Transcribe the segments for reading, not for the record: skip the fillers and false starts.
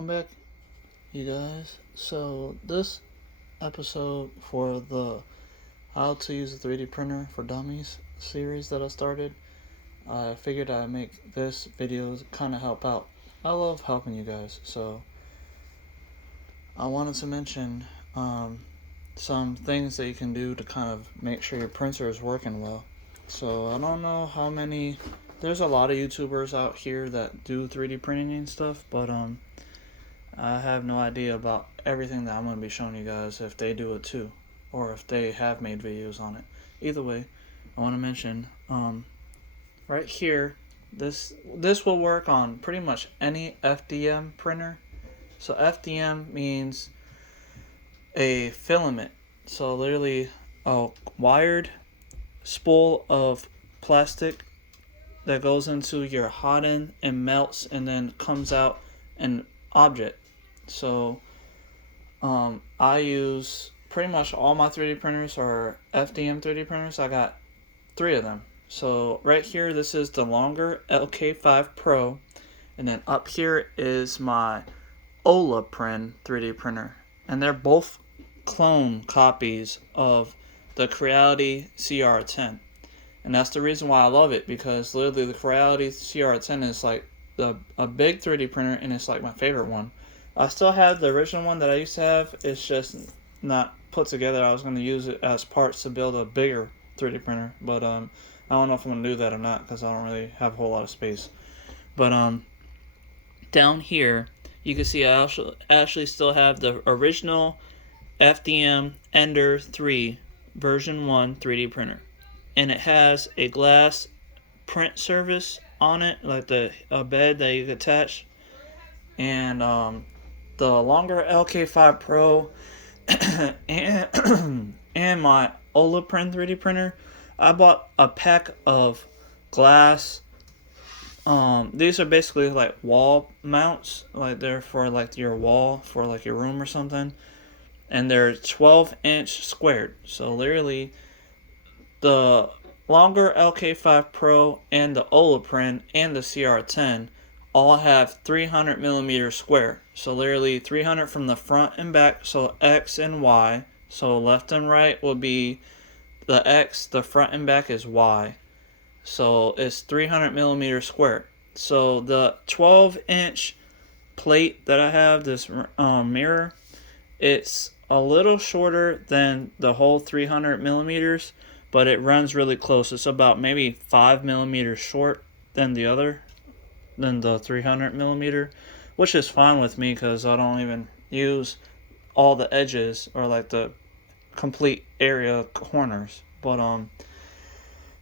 Welcome back, you guys. So this episode for the how to use a 3D printer for dummies series that I started, I figured I'd make this video to kind of help out. I love helping you guys, so I wanted to mention some things that you can do to kind of make sure your printer is working well. So I don't know how many. There's a lot of YouTubers out here that do 3D printing and stuff, but I have no idea about everything that I'm going to be showing you guys, if they do it too, or if they have made videos on it. Either way, I want to mention right here, this will work on pretty much any FDM printer. So FDM means a filament. So literally a wired spool of plastic that goes into your hot end and melts and then comes out an object. So I use pretty much all my 3D printers are FDM 3D printers. I got 3 of them. So right here, this is the longer LK5 Pro, and then up here is my Olaprint 3D printer, and they're both clone copies of the Creality CR10. And that's the reason why I love it, because literally the Creality CR10 is like a big 3D printer, and it's like my favorite one. I still have the original one that I used to have. It's just not put together. I was going to use it as parts to build a bigger 3D printer, but I don't know if I'm going to do that or not, because I don't really have a whole lot of space. But down here, you can see I actually still have the original FDM Ender 3 version 1 3D printer. And it has a glass print surface on it, like a bed that you can attach. And the longer LK5 Pro and my Olaprint 3D printer, I bought a pack of glass. These are basically like wall mounts, like they're for like your wall for like your room or something, and they're 12-inch squared. So literally, the longer LK5 Pro and the Olaprint and the CR10 all have 300 millimeters square. So literally 300 from the front and back, so X and Y. So left and right will be the X, the front and back is Y. So it's 300 millimeters square. So the 12-inch plate that I have, this mirror, it's a little shorter than the whole 300 millimeters, but it runs really close. It's about maybe 5 millimeters short than the 300 millimeter, which is fine with me because I don't even use all the edges or like the complete area corners. But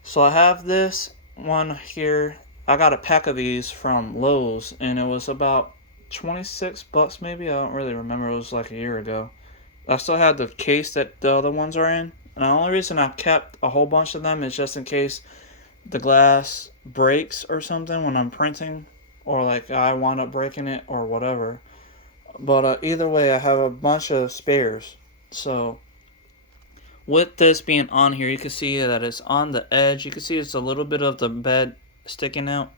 so I have this one here. I got a pack of these from Lowe's, and it was about $26 maybe. I don't really remember. It was like a year ago. I still had the case that the other ones are in. And the only reason I kept a whole bunch of them is just in case the glass breaks or something when I'm printing, or like I wind up breaking it or whatever. But either way, I have a bunch of spares. So with this being on here, you can see that it's on the edge. You can see it's a little bit of the bed sticking out.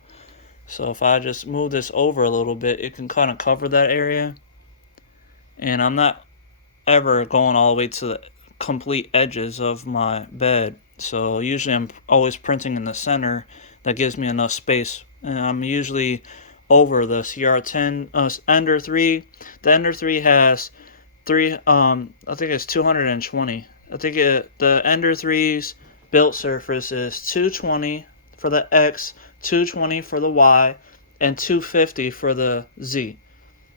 So if I just move this over a little bit, it can kind of cover that area. And I'm not ever going all the way to the complete edges of my bed. So usually I'm always printing in the center. That gives me enough space. And I'm usually over the CR10 Ender 3. The Ender 3 has I think it's 220. I think the Ender 3's built surface is 220 for the X, 220 for the Y, and 250 for the Z.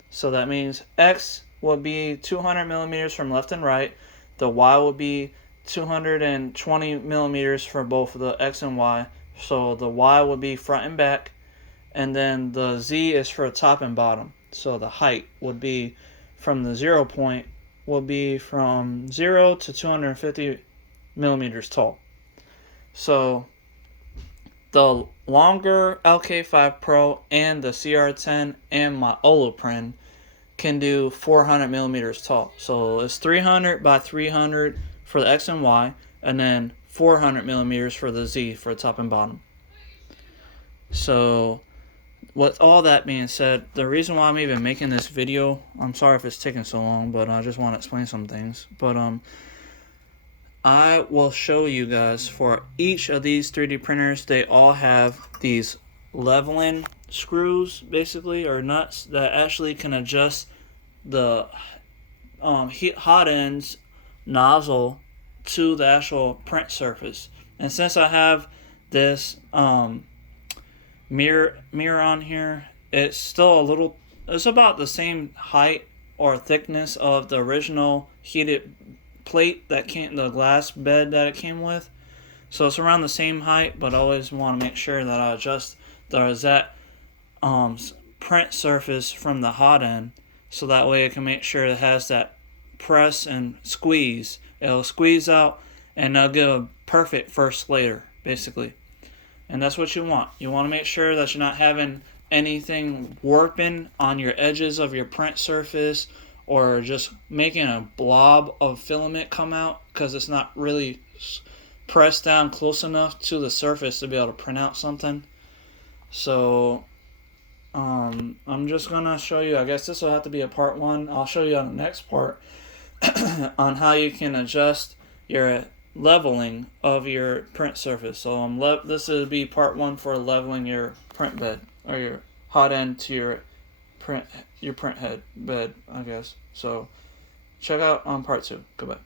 So that means X will be 200 millimeters from left and right. The Y will be 220 millimeters for both the X and Y. So the Y will be front and back. And then the Z is for top and bottom. So the height would be from the 0 point will be from 0 to 250 millimeters tall. So the longer LK5 Pro and the CR10 and my Olaprint can do 400 millimeters tall. So it's 300 by 300 for the X and Y, and then 400 millimeters for the Z for top and bottom. So with all that being said, the reason why I'm even making this video, I'm sorry if it's taking so long, but I just want to explain some things. But I will show you guys for each of these 3D printers, they all have these leveling screws, basically, or nuts that actually can adjust the hot ends nozzle to the actual print surface. And since I have this mirror on here, it's still it's about the same height or thickness of the original heated plate the glass bed that it came with. So it's around the same height, but I always want to make sure that I adjust the exact print surface from the hot end, so that way I can make sure it has that press and squeeze. It'll squeeze out and it'll give a perfect first layer, basically. And that's what you want. You want to make sure that you're not having anything warping on your edges of your print surface, or just making a blob of filament come out because it's not really pressed down close enough to the surface to be able to print out something. So I'm just gonna show you, I guess this will have to be a part 1. I'll show you on the next part on how you can adjust your leveling of your print surface. So this will be part 1 for leveling your print bed, or your hot end to your print head bed, I guess. So check out on part 2. Goodbye.